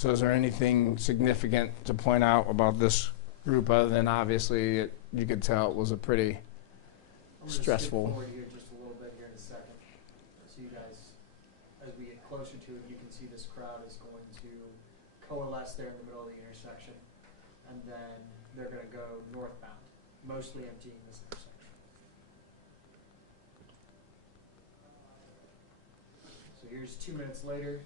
So is there anything significant to point out about this group other than obviously you could tell it was a pretty I'm gonna stressful. skip forward here just a little bit here in a second. So you guys, as we get closer to it, you can see this crowd is going to coalesce there in the middle of the intersection. And then they're going to go northbound, mostly emptying this intersection. So here's 2 minutes later.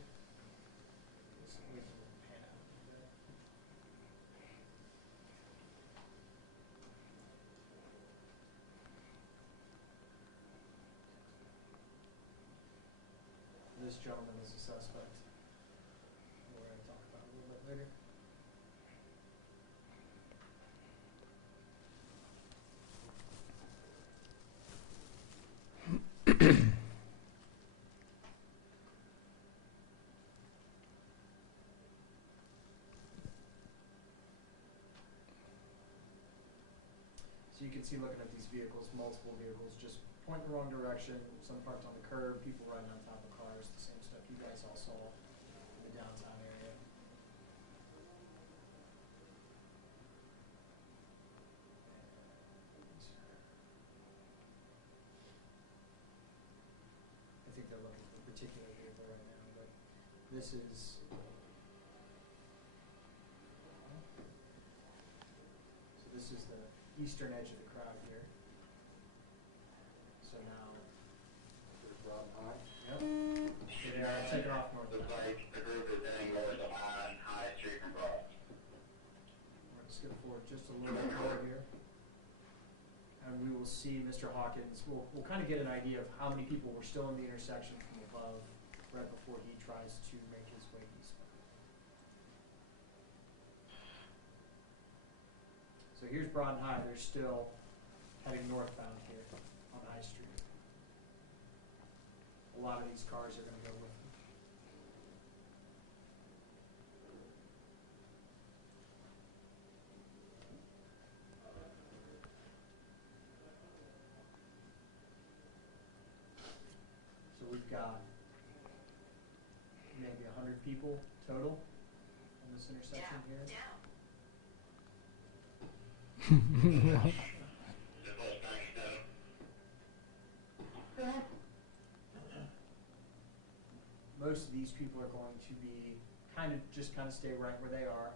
This gentleman is a suspect. We're going to talk about it a little bit later. So you can see, looking at these vehicles, multiple vehicles just point in the wrong direction, some parked on the curb, people riding on top of cars, the same stuff you guys all saw in the downtown area. I think they're looking for a particular vehicle right now, but this is the eastern edge of the crowd here. So now, yep, they are taking off north. Looks like the group is heading north on High Street from Broad. We're going to skip forward just a little bit more here. And we will see Mr. Hawkins. We'll kind of get an idea of how many people were still in the intersection from above right before he tries to make his way eastbound. So here's Broad and High. They're still heading northbound here on High Street. A lot of these cars are going to go with them. So we've got maybe 100 people total on this intersection here. Most of these people are going to be kind of stay right where they are.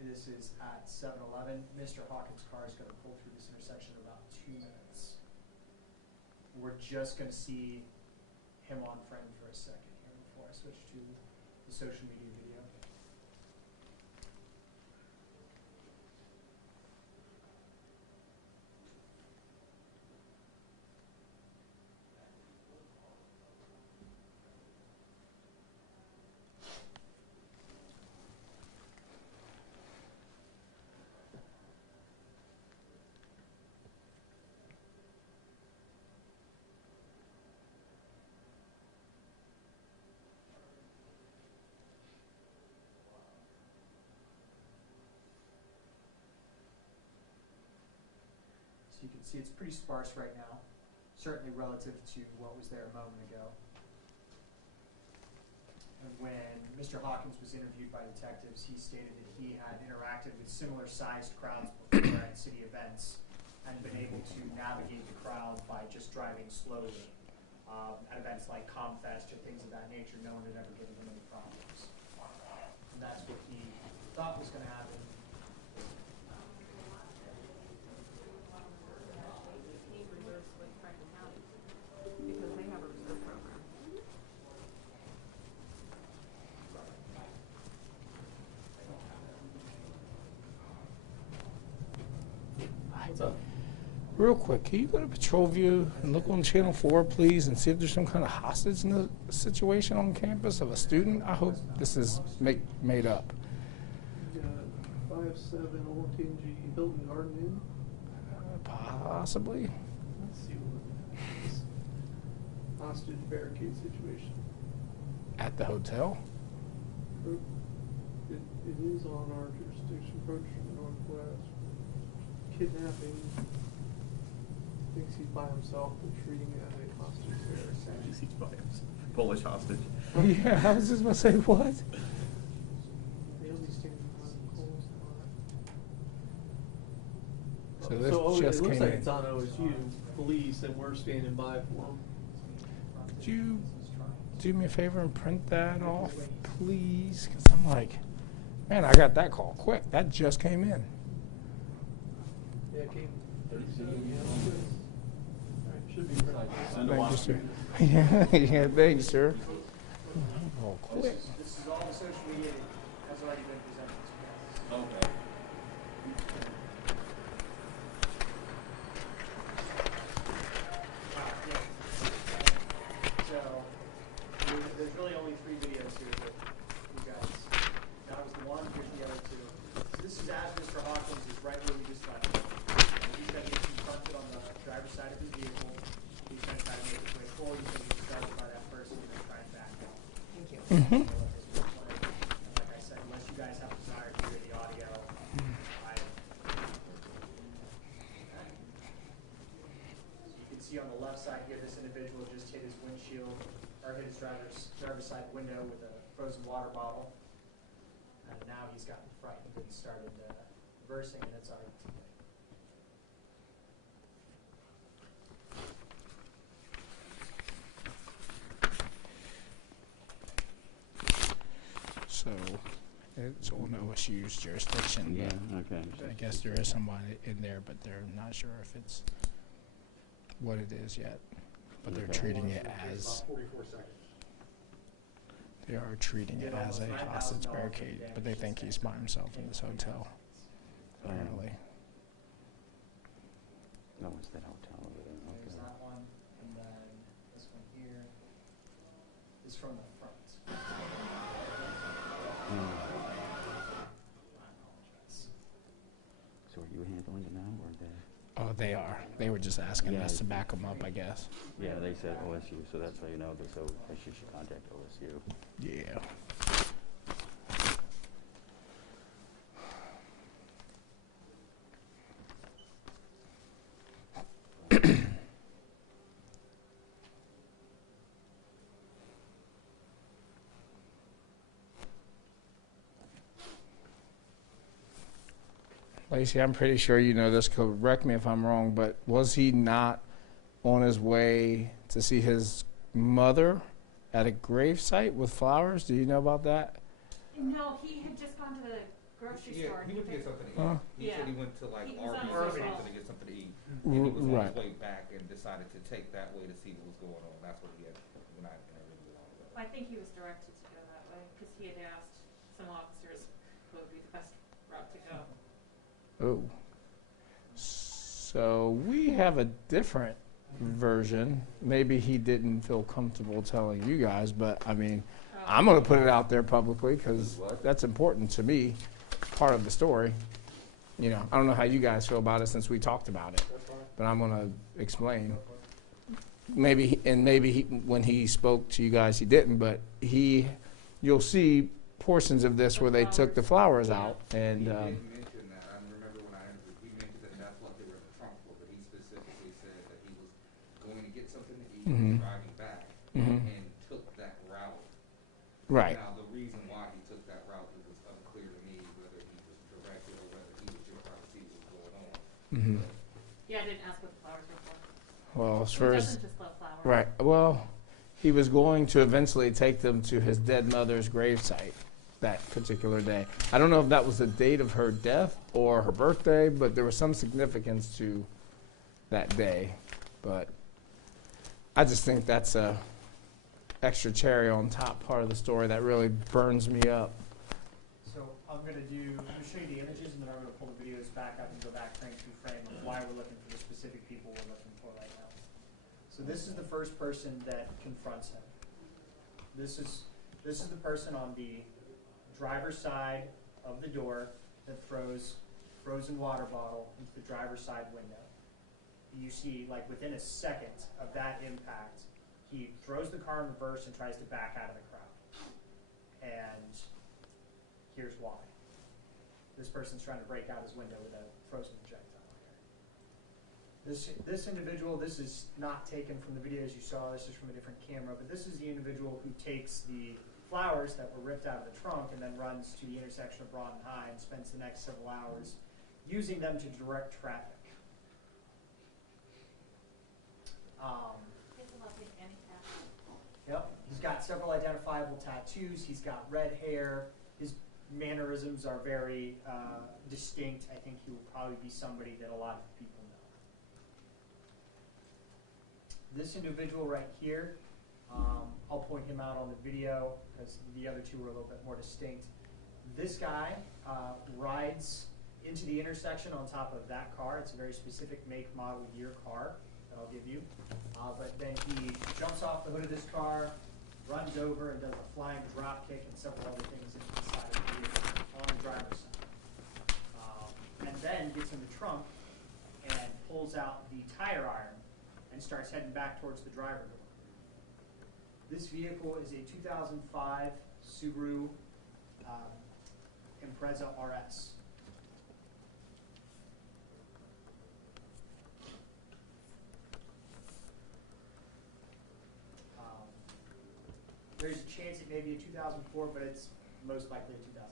This is at 7-Eleven. Mr. Hawkins' car is going to pull through this intersection in about 2 minutes. We're just going to see him on frame for a second here before I switch to the social media video. So you can see it's pretty sparse right now, certainly relative to what was there a moment ago. And when Mr. Hawkins was interviewed by detectives, he stated that he had interacted with similar sized crowds before at city events and been able to navigate the crowd by just driving slowly. At events like Comfest or things of that nature, no one had ever given him any problems. And that's what he thought was going to happen. Because they have a reserve program. What's up? Real quick, can you go to Patrol View and look on Channel 4, please, and see if there's some kind of hostage in the situation on campus of a student? I hope this is made up. You got 5-7 Old Tingy Hilton Garden Inn. Possibly. Let's see what this hostage barricade situation. At the hotel? It is on our jurisdiction, approach from the northwest. Kidnapping. Thinks he's by himself, but treating it as a hostage there. He's by himself. Polish hostage. Yeah, I was just about to say, what? So this So just it looks came like in. it's on OSU police and we're standing by for them. Could you do me a favor and print that off, please? Because I'm like, man, I got that call quick. That just came in. Yeah, it came 37 yeah. Alright, should be right. Thank you, sir. Yeah, thanks, sir. Oh, quick. This is all the social media that has already been presented to us. Okay. So, there's really only 3 videos here that you guys, that was the one, here's the other 2. So this is as Mr. Hawkins is right where we just left him. He's going to get confronted on the driver's side of his vehicle. He's going to try to make his way forward. He's going to get started by that person and then try and back out. Thank you. Mm-hmm. Like I said, unless you guys have a desire to hear the audio, I. So you can see on the left side here, this individual just hit his windshield, or hit his driver's side window with a frozen water bottle. And now he's gotten frightened and started reversing, and it's already too late. So it's on OSU's jurisdiction. Yeah, But okay. I guess there is somebody in there, but they're not sure if it's what it is yet. But they're Okay. treating it as they are treating it as a hostage barricade, but they think he's by himself in this hotel. Apparently. No, it's that hotel over there. There's Okay. that one, and then this one here is from the front. Hmm. I apologize. So are you handling it now, or they? Oh, they are. They were just asking Yeah. us to back them up, I guess. Yeah, they said OSU, so that's how you know. So OSU should contact OSU. Yeah. Lacey, I'm pretty sure you know this. Correct me if I'm wrong, but was he not on his way to see his mother at a gravesite with flowers? Do you know about that? No, he had just gone to the grocery Yeah, store. he went to get something to eat. Huh? He Yeah. said he went to like He was on Arby's his or way something back. to get something to eat. And he was on Right. his way back and decided to take that way to see what was going on. That's what he had when I interviewed with him. I think he was directed to go that way because he had asked some officers what would be the best route to go. Oh. So we have a different version. Maybe he didn't feel comfortable telling you guys, but I mean, I'm going to put it out there publicly because that's important to me, part of the story. You know, I don't know how you guys feel about it since we talked about it, but I'm going to explain. Maybe, when he spoke to you guys, he didn't, but you'll see portions of this where they took the flowers out and. He didn't mention that. I remember when I interviewed, he mentioned that that's what they were in the trunk for, but he specifically said that he was going to get something to eat, Mhm. driving back, Mhm. and took that route. Right. Now, the reason why he took that route it was unclear to me, whether he was directed or whether he was just trying to see what was going on. Mhm. Yeah, I didn't ask what the flowers were for. Well, as He far as doesn't just love flowers. right, well, he was going to eventually take them to his dead mother's gravesite that particular day. I don't know if that was the date of her death or her birthday, but there was some significance to that day. But I just think that's a extra cherry on top part of the story that really burns me up. So I'm gonna show you the images, and then I'm gonna pull the videos back up and go back frame to frame of why we're looking for the specific people we're looking for right now. So this is the first person that confronts him. This is the person on the driver's side of the door that throws frozen water bottle into the driver's side window. You see, like within a second of that impact, he throws the car in reverse and tries to back out of the crowd. And here's why. This person's trying to break out his window with a frozen projectile. This individual, this is not taken from the videos you saw, this is from a different camera, but this is the individual who takes the flowers that were ripped out of the trunk and then runs to the intersection of Broad and High and spends the next several hours using them to direct traffic. He has a left hand handicap. Yep, he's got several identifiable tattoos. He's got red hair. His mannerisms are very distinct. I think he will probably be somebody that a lot of people know. This individual right here, I'll point him out on the video because the other two are a little bit more distinct. This guy rides into the intersection on top of that car. It's a very specific make, model, year car that I'll give you. But then he jumps off the hood of this car, runs over and does a flying drop kick and several other things into the side of the vehicle on the driver's side. And then gets in the trunk and pulls out the tire iron and starts heading back towards the driver door. This vehicle is a 2005 Subaru Impreza RS. There's a chance it may be a 2004, but it's most likely a 2005.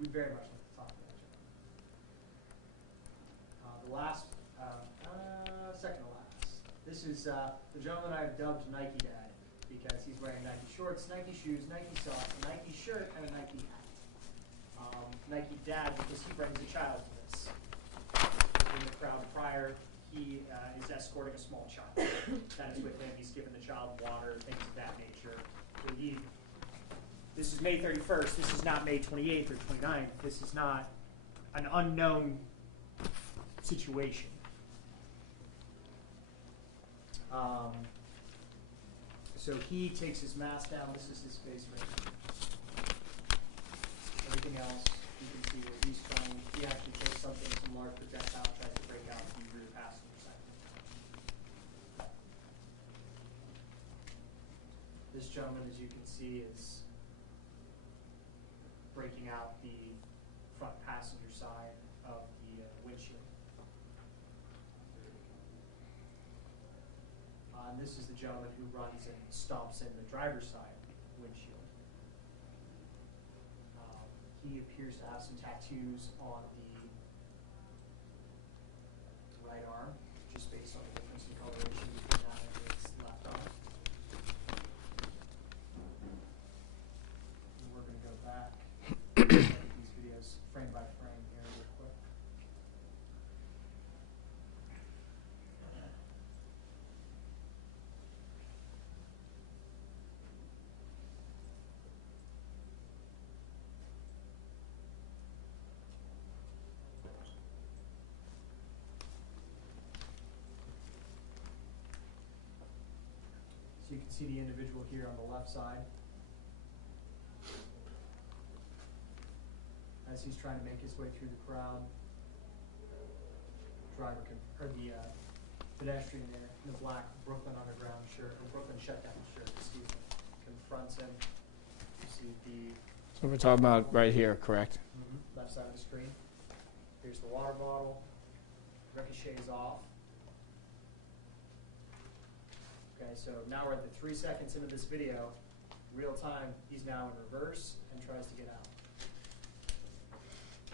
We very much like to talk about that. The last, second to last. This is the gentleman I've dubbed Nike Dad because he's wearing Nike shorts, Nike shoes, Nike socks, a Nike shirt, and a Nike hat. Nike Dad because he brings a child to this. In the crowd prior, he is escorting a small child. That is with him. He's giving the child water, things of that nature. So this is May 31st. This is not May 28th or 29th. This is not an unknown situation. So he takes his mask down. This is his face right here. Everything else, you can see where he's trying. He actually takes something, some large projectile, tries to break out the rear passenger side. This gentleman, as you can see, is breaking out the front passenger side of the windshield. And this is the gentleman who runs and stomps in the driver's side windshield. He appears to have some tattoos on the right arm, just based on the difference in coloration between that and his left arm. And we're going to go back to these videos frame by frame here real quick. So you can see the individual here on the left side as he's trying to make his way through the crowd. The pedestrian there in the black Brooklyn Underground shirt, or Brooklyn Shutdown shirt, excuse me, confronts him. You see the So we're talking about right here, correct? left side of the screen. Here's the water bottle. Ricochets off. Okay, so now we're at the 3 seconds into this video. Real time, he's now in reverse and tries to get out,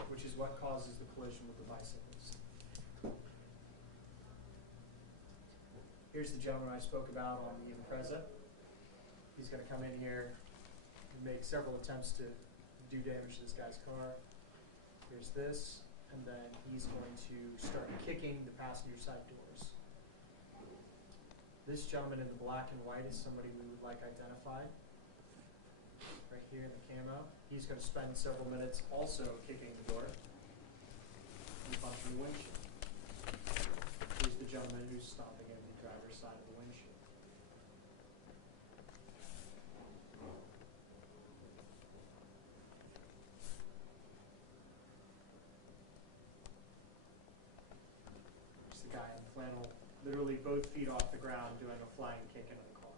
which is what causes the collision with the bicyclist. Here's the gentleman I spoke about on the Impreza. He's going to come in here and make several attempts to do damage to this guy's car. Here's this, and then he's going to start kicking the passenger side doors. This gentleman in the black and white is somebody we would like identified. Right here in the camo. He's going to spend several minutes also kicking the door and punching the windshield. Here's the gentleman who's stomping in the driver's side of the windshield. Here's the guy in flannel, literally both feet off the ground doing a flying kick into the car.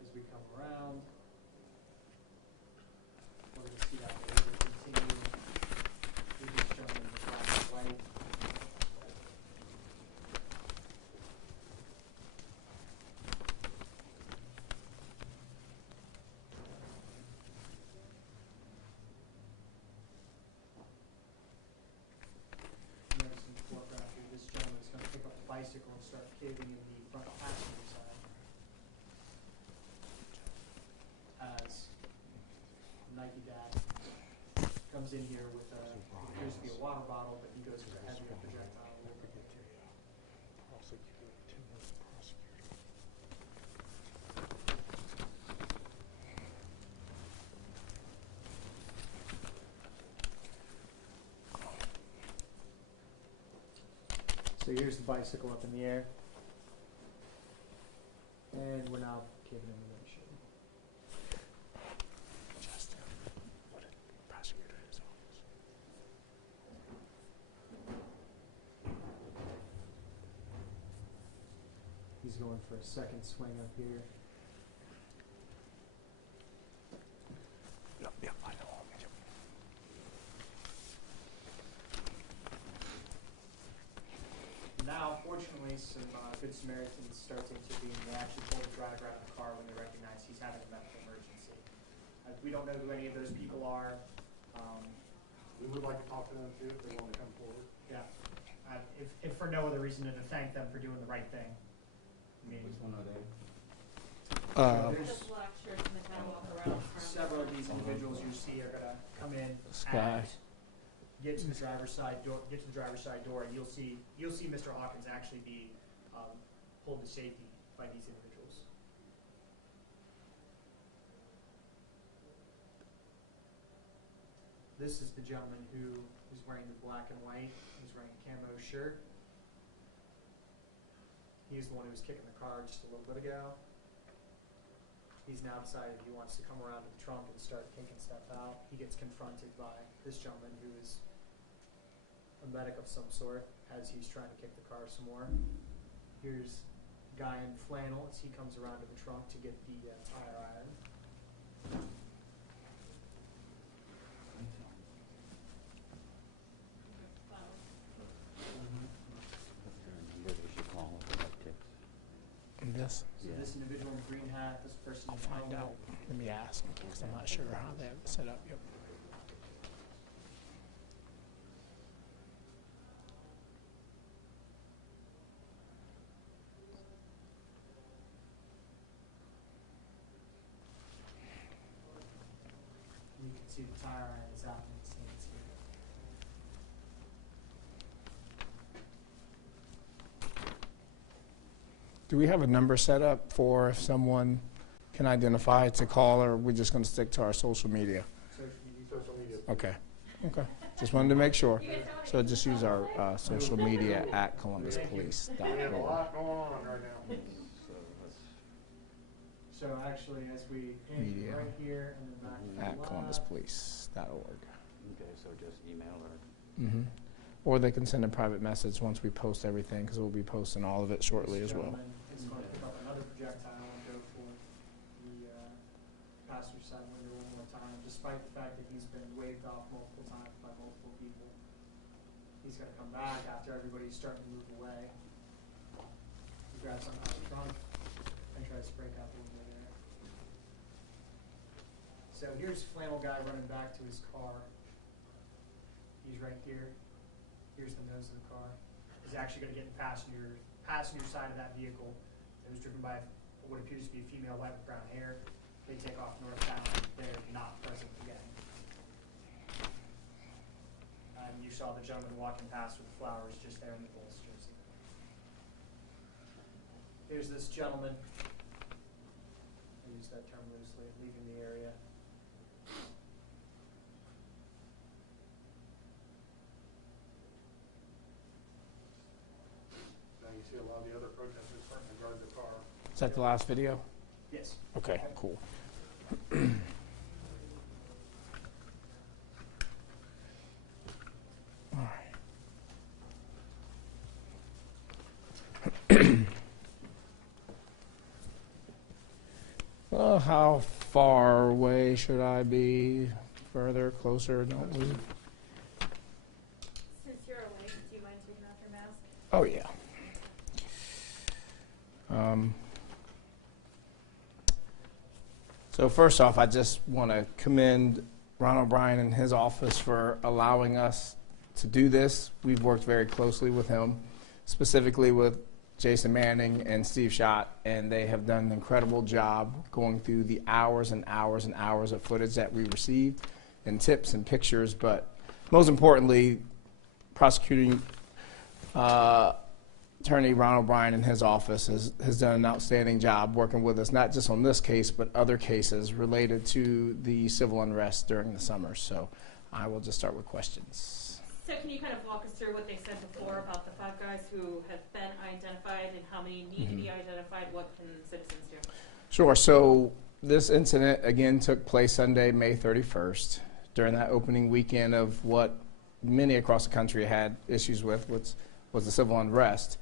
As we come around, we're going to see that behavior continue. We just jump in the black and white. bicycle and start caving in the front passenger side. As Nike Dad comes in here with appears to be a water bottle, but he goes for a heavier projectile. a little bit. So here's the bicycle up in the air. And we're now caving in the windshield. Justin, what did the prosecutor's office? He's going for a second swing up here. Yep, I know. Now, fortunately, some Good Samaritans start to intervene. They actually pull the driver out of the car when they recognize he's having a medical emergency. We don't know who any of those people are. We would like to talk to them too, if they want to come forward. Yeah. If for no other reason than to thank them for doing the right thing. I mean, Which one are they? there's The black shirts and the kind of walk around. several of these individuals you see are gonna come in Sky. and get to the driver's side door. And you'll see Mr. Hawkins actually be pulled to safety by these individuals. This is the gentleman who is wearing the black and white. He's wearing a camo shirt. He's the one who was kicking the car just a little bit ago. He's now decided he wants to come around to the trunk and start taking stuff out. He gets confronted by this gentleman who is a medic of some sort as he's trying to kick the car some more. Here's a guy in flannel as he comes around to the trunk to get the tire iron. Number they should call if they have tips. This, So Yeah. this individual in the green hat, this person I'll in the find helmet. out. Let me ask, because I'm not sure how they have it set up. Yep. You can see the tire iron is out in his hands here. Do we have a number set up for if someone can identify to call, or are we just going to stick to our social media? Social media. Okay. Okay. Just wanted to make sure. So just use our social media at We have a columbuspolice.org. lot going on right now. So let's, So actually, as we hit Media. right here and then back to the At left, columbuspolice.org. okay, so just email or, Mm-hmm. Or they can send a private message once we post everything, because we'll be posting all of it shortly this as well. gentleman is going to pick up another projectile and go for the passenger side window one more time, despite the fact that he's been waved off multiple times by multiple people. He's going to come back after everybody's starting to move away. He grabs something out of the trunk and tries to break out the window there. So here's flannel guy running back to his car. He's right here. Here's the nose of the car. He's actually going to get in the passenger side of that vehicle. It was driven by what appears to be a female white with brown hair. They take off northbound. They're not present again. And you saw the gentleman walking past with the flowers just there in the Bulls jersey. Here's this gentleman. I use that term loosely, leaving the area. Now you see a lot of the other protesters starting to guard the car. Is that the last video? Yes. Okay, cool. All right. Well, how far away should I be? Further, closer, don't we? Since you're awake, do you mind taking off your mask? Oh, yeah. So first off, I just want to commend Ron O'Brien and his office for allowing us to do this. We've worked very closely with him specifically with Jason Manning and Steve Schott, and they have done an incredible job going through the hours and hours and hours of footage that we received and tips and pictures. But most importantly, prosecuting Attorney Ronald Bryan and his office has done an outstanding job working with us, not just on this case, but other cases related to the civil unrest during the summer. So I will just start with questions. So can you kind of walk us through what they said before about the 5 guys who have been identified and how many need to be identified? What can citizens do? Sure. So this incident, again, took place Sunday, May 31st, during that opening weekend of what many across the country had issues with, which was the civil unrest.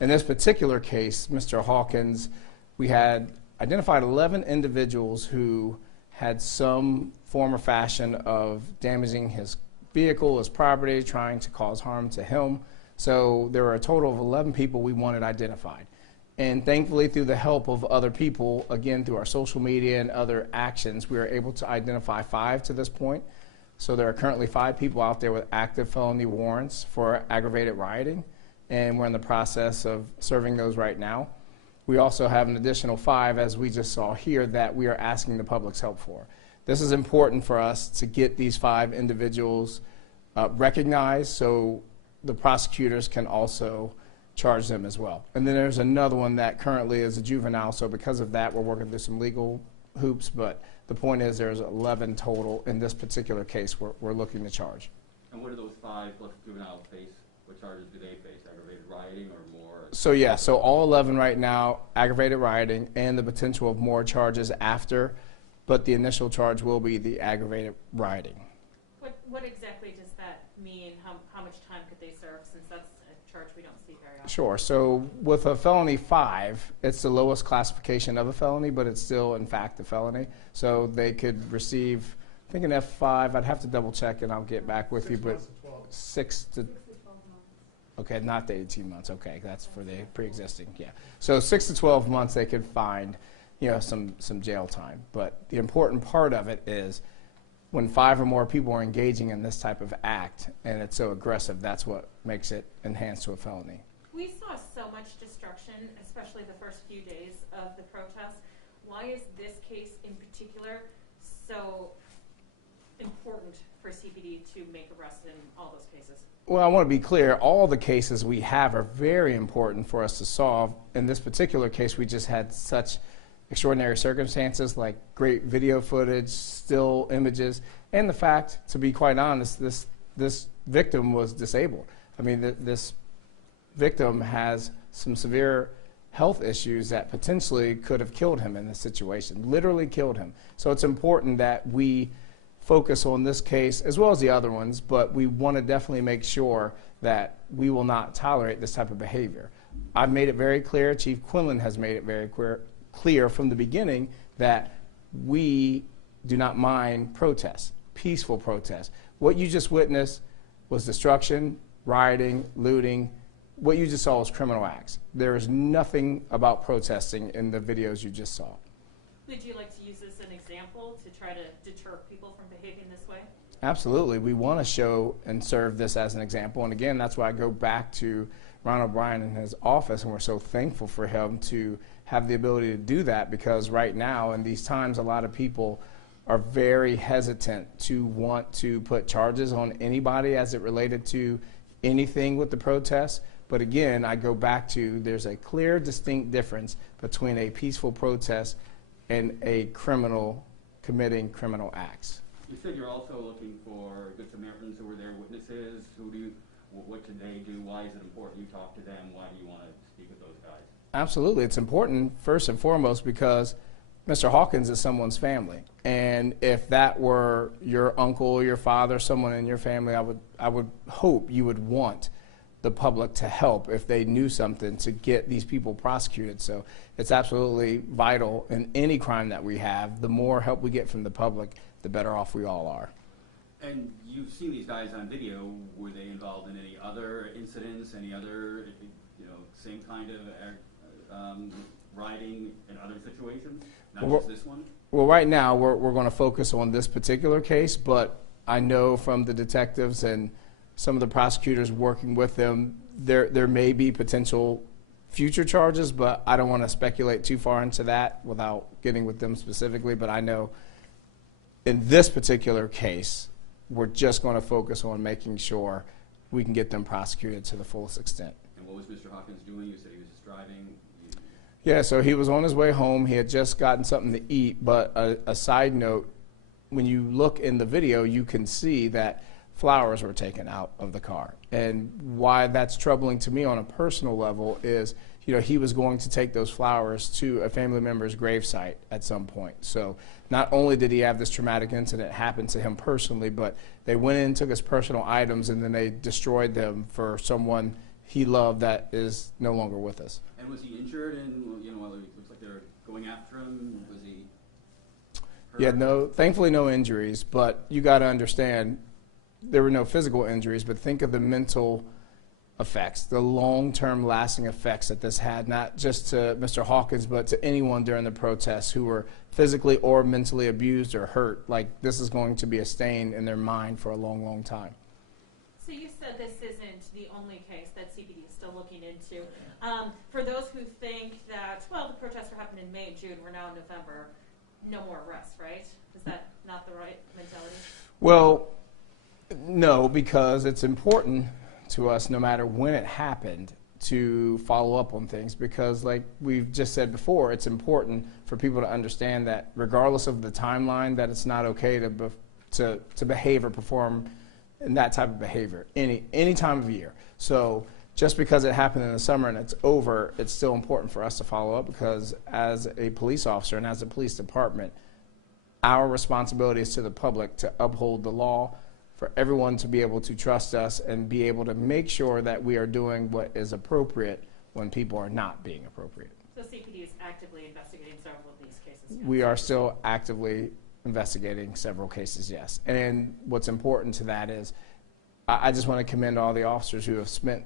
In this particular case, Mr. Hawkins, we had identified 11 individuals who had some form or fashion of damaging his vehicle, his property, trying to cause harm to him. So there were a total of 11 people we wanted identified. And thankfully, through the help of other people, again, through our social media and other actions, we were able to identify 5 to this point. So there are currently 5 people out there with active felony warrants for aggravated rioting, and we're in the process of serving those right now. We also have an additional 5, as we just saw here, that we are asking the public's help for. This is important for us to get these 5 individuals recognized so the prosecutors can also charge them as well. And then there's another one that currently is a juvenile, so because of that, we're working through some legal hoops, but the point is there's 11 total in this particular case we're looking to charge. And what do those 5 plus juveniles face? What charges do they face? Aggravated rioting or more? So yeah, so all 11 right now, aggravated rioting and the potential of more charges after, but the initial charge will be the aggravated rioting. What exactly does that mean? How much time could they serve, since that's a charge we don't see very often? Sure. So with a felony 5, it's the lowest classification of a felony, but it's still, in fact, a felony. So they could receive, I think an F5, I'd have to double check and I'll get back with you, but 6 to 12 months. Okay, not the 18 months. Okay, that's for the pre-existing, yeah. So 6 to 12 months they could find, some jail time. But the important part of it is when 5 or more people are engaging in this type of act and it's so aggressive, that's what makes it enhanced to a felony. We saw so much destruction, especially the first few days of the protests. Why is this case in particular so important for CPD to make arrests in all those cases? Well, I want to be clear, all the cases we have are very important for us to solve. In this particular case, we just had such extraordinary circumstances, like great video footage, still images, and the fact, to be quite honest, this victim was disabled. I mean, this victim has some severe health issues that potentially could have killed him in this situation, literally killed him. So it's important that we focus on this case as well as the other ones, but we want to definitely make sure that we will not tolerate this type of behavior. I've made it very clear, Chief Quinlan has made it very clear from the beginning that we do not mind protests, peaceful protests. What you just witnessed was destruction, rioting, looting. What you just saw was criminal acts. There is nothing about protesting in the videos you just saw. Would you like to use this as an example to try to deter people from behaving this way? Absolutely. We want to show and serve this as an example. And again, that's why I go back to Ronald Bryan and his office, and we're so thankful for him to have the ability to do that, because right now in these times a lot of people are very hesitant to want to put charges on anybody as it related to anything with the protests. But again, I go back to there's a clear, distinct difference between a peaceful protest and a criminal committing criminal acts. You said you're also looking for Good Samaritans who were there, witnesses. What should they do? Why is it important you talk to them? Why do you want to speak with those guys? Absolutely. It's important, first and foremost, because Mr. Hawkins is someone's family. And if that were your uncle, your father, someone in your family, I would hope you would want the public to help if they knew something to get these people prosecuted. So it's absolutely vital in any crime that we have. The more help we get from the public, the better off we all are. And you've seen these guys on video. Were they involved in any other incidents, any other, same kind of rioting in other situations, not just this one? Well, right now we're going to focus on this particular case, but I know from the detectives and some of the prosecutors working with them, there may be potential future charges, but I don't want to speculate too far into that without getting with them specifically. But I know in this particular case, we're just going to focus on making sure we can get them prosecuted to the fullest extent. And what was Mr. Hawkins doing? You said he was just driving. Yeah, so he was on his way home. He had just gotten something to eat. But a side note, when you look in the video, you can see that flowers were taken out of the car. And why that's troubling to me on a personal level is, you know, he was going to take those flowers to a family member's gravesite at some point. So not only did he have this traumatic incident happen to him personally, but they went in, took his personal items, and then they destroyed them for someone he loved that is no longer with us. And was he injured? And you know, it looks like they're going after him. Was he hurt? Yeah, no, thankfully no injuries, but you got to understand there were no physical injuries, but think of the mental effects, the long-term lasting effects that this had, not just to Mr. Hawkins, but to anyone during the protests who were physically or mentally abused or hurt. Like, this is going to be a stain in their mind for a long, long time. So you said this isn't the only case that CPD is still looking into. For those who think that, well, the protests were happening in May and June, we're now in November, no more arrests, right? Is that not the right mentality? Well, no, because it's important to us, no matter when it happened, to follow up on things, because like we've just said before, it's important for people to understand that regardless of the timeline, that it's not okay to behave or perform in that type of behavior any time of year. So just because it happened in the summer and it's over, it's still important for us to follow up, because as a police officer and as a police department, our responsibility is to the public to uphold the law, for everyone to be able to trust us and be able to make sure that we are doing what is appropriate when people are not being appropriate. So CPD is actively investigating several of these cases? We are still actively investigating several cases, yes. And what's important to that is I just want to commend all the officers who have spent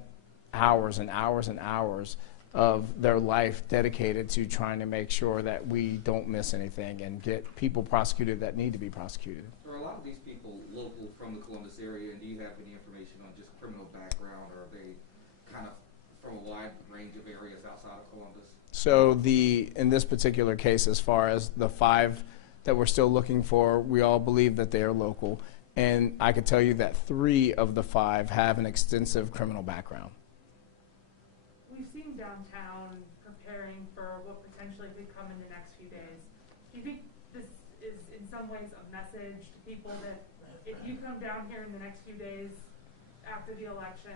hours and hours and hours of their life dedicated to trying to make sure that we don't miss anything and get people prosecuted that need to be prosecuted. Are a lot of these people local from the Columbus area, and do you have any information on just criminal background, or are they kind of from a wide range of areas outside of Columbus? So in this particular case, as far as the 5 that we're still looking for, we all believe that they are local. And I could tell you that 3 of the 5 have an extensive criminal background. We've seen downtown preparing for what potentially could come in the next few days. Do you think this is in some ways a message to people that if you come down here in the next few days after the election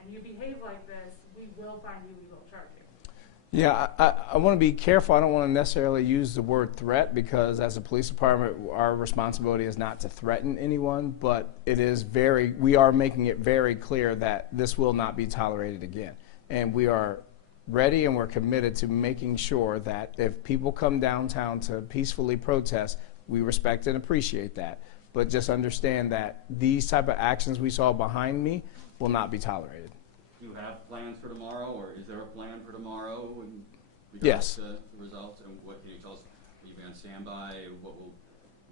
and you behave like this, we will find you, we will charge you? Yeah, I want to be careful. I don't want to necessarily use the word threat, because as a police department, our responsibility is not to threaten anyone, but we are making it very clear that this will not be tolerated again. And we are ready and we're committed to making sure that if people come downtown to peacefully protest, we respect and appreciate that. But just understand that these type of actions we saw behind me will not be tolerated. Do you have plans for tomorrow, or is there a plan for tomorrow in regards Yes. to the results? And what can you tell us? Will you be on standby? What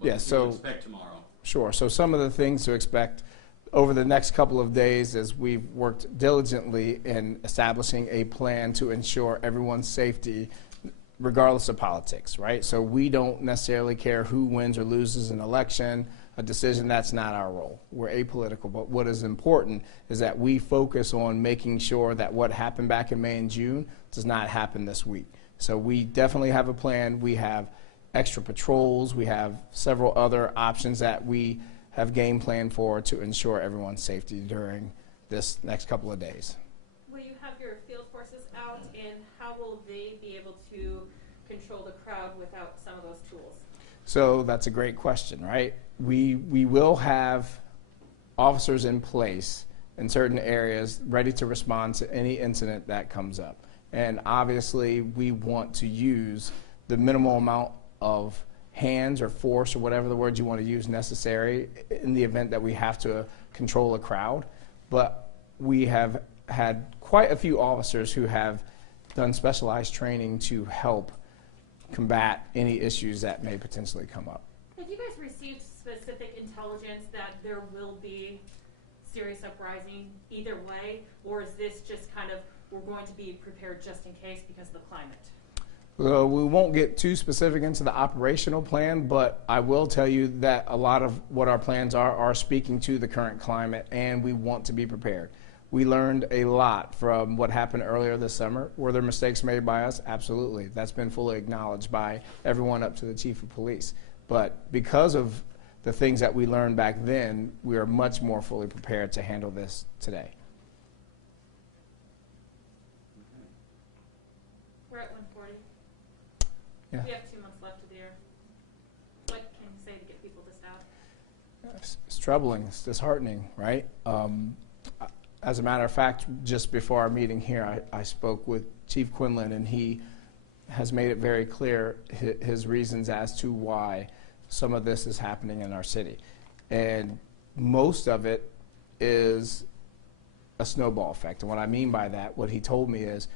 Yes, can you so- expect tomorrow? Sure. So some of the things to expect over the next couple of days is we've worked diligently in establishing a plan to ensure everyone's safety regardless of politics, right? So we don't necessarily care who wins or loses an election, a decision. That's not our role. We're apolitical. But what is important is that we focus on making sure that what happened back in May and June does not happen this week. So we definitely have a plan. We have extra patrols. We have several other options that we have game plan for to ensure everyone's safety during this next couple of days. Will you have your field forces out, and how will they be able to control the crowd without some of those tools? So that's a great question, right? We will have officers in place in certain areas ready to respond to any incident that comes up. And obviously we want to use the minimal amount of hands or force or whatever the words you want to use necessary in the event that we have to control a crowd. But we have had quite a few officers who have done specialized training to help combat any issues that may potentially come up. Have you guys received specific intelligence that there will be serious uprising either way, or is this just kind of, we're going to be prepared just in case because of the climate? We won't get too specific into the operational plan, but I will tell you that a lot of what our plans are speaking to the current climate, and we want to be prepared. We learned a lot from what happened earlier this summer. Were there mistakes made by us? Absolutely. That's been fully acknowledged by everyone up to the chief of police. But because of the things that we learned back then, we are much more fully prepared to handle this today. We're at 140. Yeah. We have 2 months left of the year. What can you say to get people to stop? It's troubling. It's disheartening, right? As a matter of fact, just before our meeting here, I spoke with Chief Quinlan, and he has made it very clear his reasons as to why some of this is happening in our city. And most of it is a snowball effect. And what I mean by that, what he told me is,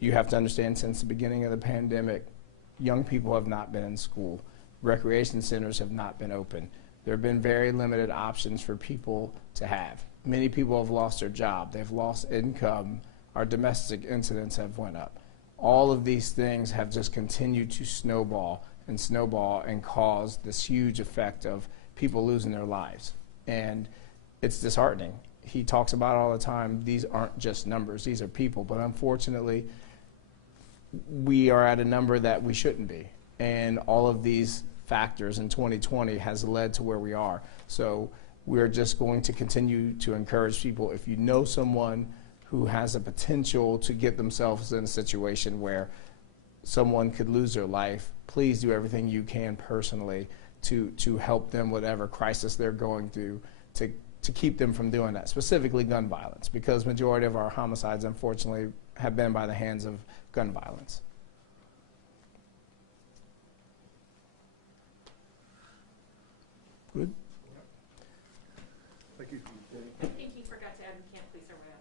you have to understand, since the beginning of the pandemic, young people have not been in school. Recreation centers have not been open. There have been very limited options for people to have. Many people have lost their job. They've lost income. Our domestic incidents have went up. All of these things have just continued to snowball and cause this huge effect of people losing their lives. And it's disheartening. He talks about it all the time. These aren't just numbers. These are people. But unfortunately, we are at a number that we shouldn't be. And all of these factors in 2020 has led to where we are. So we're just going to continue to encourage people. If you know someone who has a potential to get themselves in a situation where someone could lose their life, please do everything you can personally to help them, whatever crisis they're going through, to keep them from doing that, specifically gun violence, because majority of our homicides, unfortunately, have been by the hands of gun violence. Good? Thank you. I think he forgot to add, we can't police our way out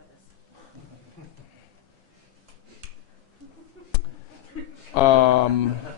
of this.